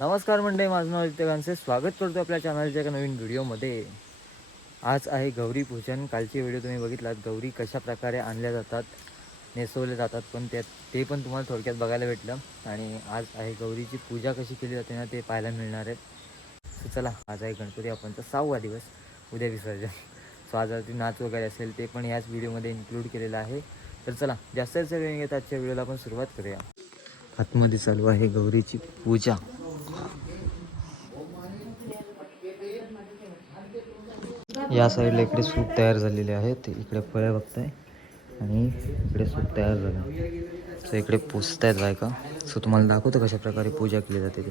नमस्कार मंडळी माझं नाव आदित्यकांचे स्वागत करतो आपल्या चॅनलच्या एका नवीन व्हिडिओमध्ये आज आहे गौरी पूजन. कालची व्हिडिओ तुम्ही बघितलात. गौरी कशा प्रकारे आणल्या जातात नेसवले जातात पण त्यात ते पण तुम्हाला थोडक्यात बघायला भेटलं. आणि आज आहे गौरीची पूजा कशी केली जाते ना ते पाहायला मिळणार आहेत सो चला आज आहे गणपती बाप्पांचा सहावा दिवस. उद्या विसर्जन. सो आज नाच वगैरे असेल ते पण याच व्हिडिओमध्ये इन्क्लूड केलेलं आहे. तर चला जास्त जास्त वेळ घेत आजच्या व्हिडिओला आपण सुरुवात करूया. आतमध्ये चालू आहे गौरीची पूजा. या साईडला इकडे सूप तयार झालेले आहेत. इकडे फळे बघताय. आणि इकडे सूप तयार झालं. सो इकडे पुसतायत बायका. सो तुम्हाला दाखवतो कशा प्रकारे पूजा केली जाते ती.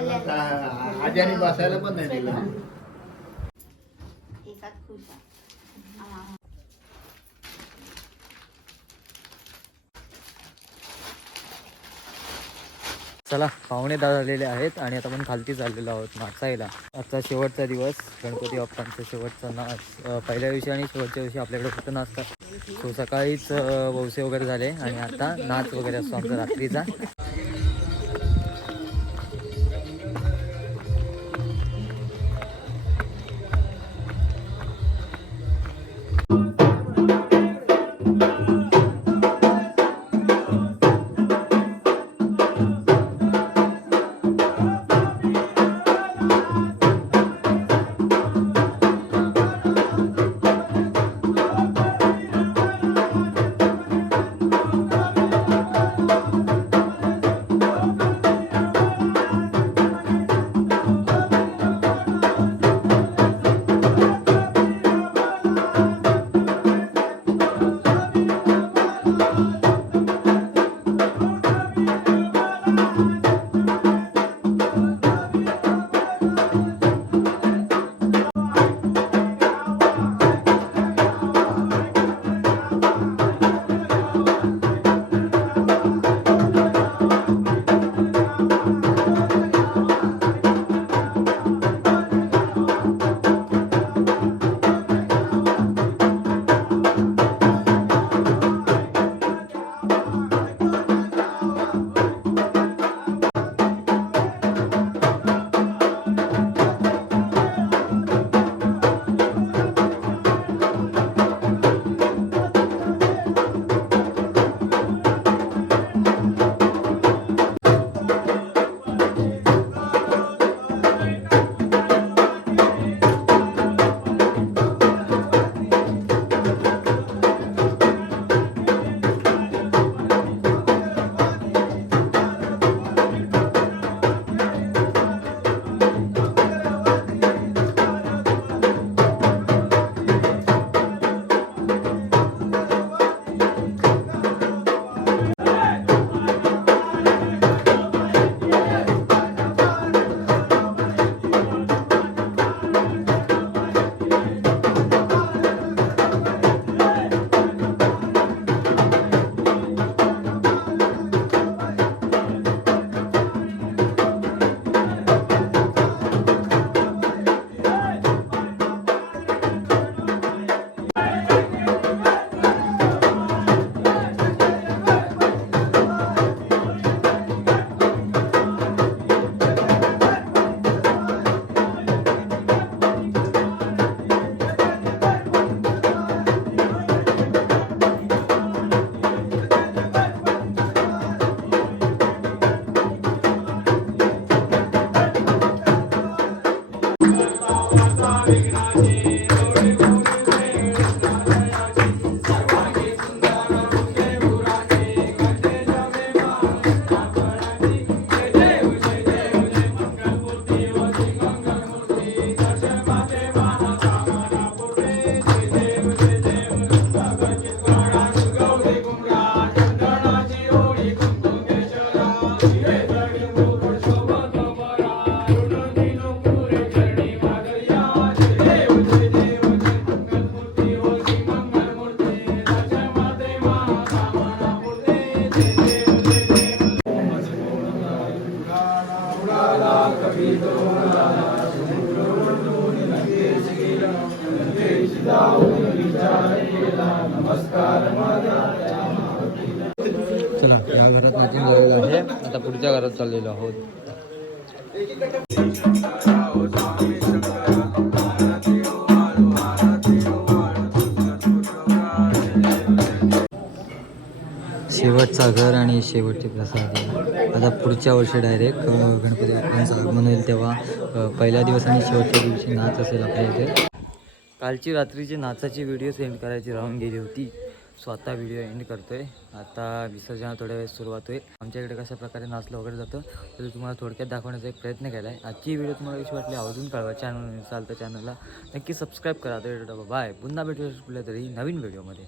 आजारी बसायला पण नाही दिलं. एकात खुश आहे. चला पाहुणे झालेले आहेत आणि आता आपण खालती चाललेलो आहोत नाचायला. आजचा शेवटचा दिवस गणपती बाप्पांचा शेवटचा नाच. पहिल्या दिवशी आणि शेवटच्या दिवशी आपल्याकडे फक्त नाचतात. सो सकाळीच अ, वौसे वगैरे झाले आणि आता नाच वगैरे असतो आमचा रात्रीचा. ವೆಂಕಟಾಚಿ ಗೌರಿ ಗೋ चला या घरात मीटिंग झालेलं आहे. आता पुढच्या घरात चाललेलो आहोत. शेवटचा घर आणि शेवटचे प्रसाद. आता पुढच्या वर्षी डायरेक्ट गणपती बाप्पांचं आगमन होईल तेव्हा पहिल्या दिवस आणि शेवटच्या दिवशी नाच असेल आपल्या इथे. कालची रात्रीची नाचाची व्हिडिओ सेंड करायची राहून गेली होती. सो आता व्हिडिओ एंड करतोय. आता विसर्जन थोड्या वेळेस सुरुवात होईल. आमच्याकडे कशा प्रकारे नाचलं वगैरे जातं तर तुम्हाला थोडक्यात दाखवण्याचा एक प्रयत्न केला आहे आजची व्हिडिओ तुम्हाला कशी वाटली आवडून कळवा. चॅनल चालतं चॅनलला नक्की सबस्क्राईब करा. तर बाय पुन्हा भेटू कुठल्या तरी नवीन व्हिडिओमध्ये